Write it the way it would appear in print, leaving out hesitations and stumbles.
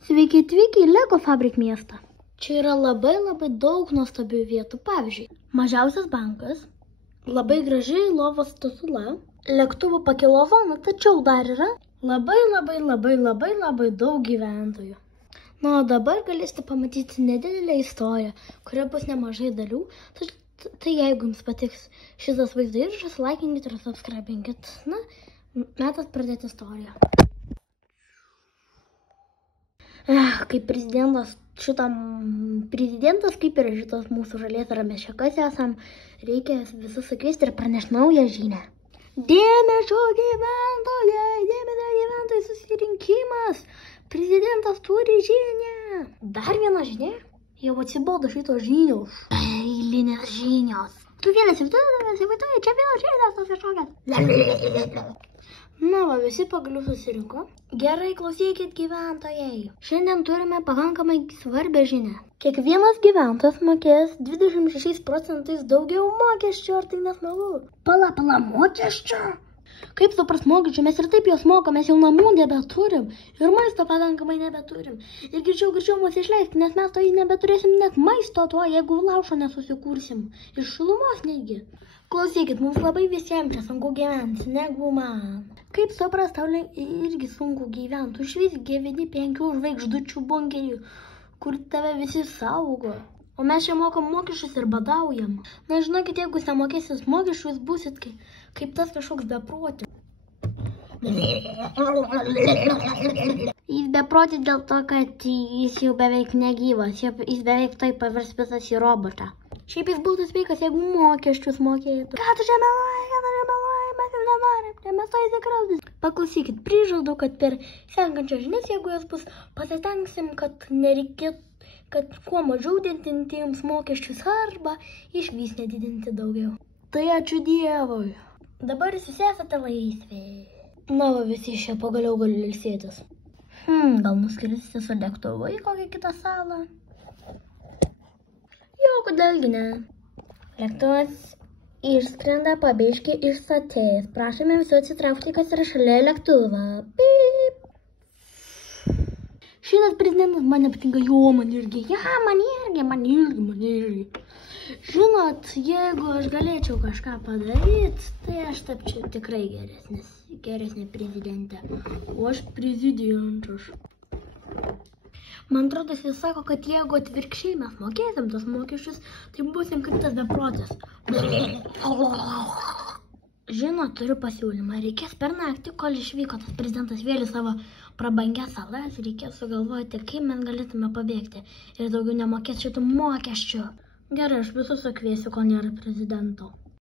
Sveiki atvykę į Lego Fabrik miestą. Čia yra labai daug nuostabių vietų. Pavyzdžiui, mažiausias bankas, labai graži lovos statula, lėktuvų pakilo zona, tačiau dar yra labai daug gyventojų. Na, o dabar galėsite pamatyti nedidelę istoriją, kurioje bus nemažai dalių. Tai jeigu jums patiks šitas vaizdo įrašas, laikinkit ir subscribinkit. Na, metas pradėti istoriją. Kaip prezidentas, kaip yra šitas mūsų žalės rameščiakas esam, reikia visus sukviesti ir pranešti naują žinią. Dėmesio gyventojai, susirinkimas! Prezidentas turi žinią! Dar viena žinia? Jau atsibodo šitos žinios. Eilinės žinios. Tu vienas įsivaizduoji, čia vėl žinios kažkokios. Na, va, visi pagaliau susirinko. Gerai, klausykit gyventojai. Šiandien turime pakankamai svarbią žinią. Kiekvienas gyventojas mokės 26% daugiau mokesčių, ar tai nesmagu? Pala, mokesčių? Kaip supras mokesčių, mes ir taip jos mokam, mes jau namų nebeturim. Ir maisto pakankamai nebeturim. Ir greičiau mus išleisti, nes mes to nebeturėsim net maisto tuo, jeigu laušo nesusikursim. Ir šilumos netgi. Klausykit, mums labai visiems čia sunku gyventi, negu man. Kaip supras, tau irgi sunku gyventi. Iš vis gyveni 5 žvaigždučių bunkerį, kur tave visi saugo. O mes čia mokam mokesčius ir badaujam. Na, žinokit, jeigu jūs nemokėsit mokesčius, būsit kaip tas kažkoks beprotis. Jis beprotis dėl to, kad jis jau beveik negyvas. Jis beveik taip pavers visas į robotą. Šiaip jis būtų sveikas, jeigu mokesčius mokėtų. Ką tu čia meluoji, mes jau nenorim, mes to įsikraudys. Paklausykit, prižadu, kad per sekančias žinias, jeigu jos bus, pasistengsim, kad nereikėtų, kad kuo mažiau didinti jums mokesčius arba išvis nedidinti daugiau. Tai ačiū Dievui. Dabar jūs esate laisvi. Na, va, visi čia pagaliau gali ilsėtis. Gal nuskrisite su lėktuvu į kokią kitą salą? Jo, kodėlgi ne. Lėktuvas išskrenda pabiškį iš Satės. Prašome visų atsitraukti, kas yra šalia lėktuvą. Pip. Šitas prezidentas man nepatinka, jo, man irgi. Man irgi. Žinot, jeigu aš galėčiau kažką padaryti, tai aš tapčiau tikrai geresnė prezidentė. O aš prezidentas. Man atrodo, jis sako, kad jeigu atvirkščiai mes mokėsim tos mokesčius, tai būsim kaip tas beprotis. Žinot, turiu pasiūlymą. Reikės per naktį, kol išvyko tas prezidentas vėl į savo prabangias salas, reikės sugalvoti, kaip mes galėtume pabėgti ir daugiau nemokės šitų mokesčių. Gerai, aš visus sukviesiu, kol nėra prezidento.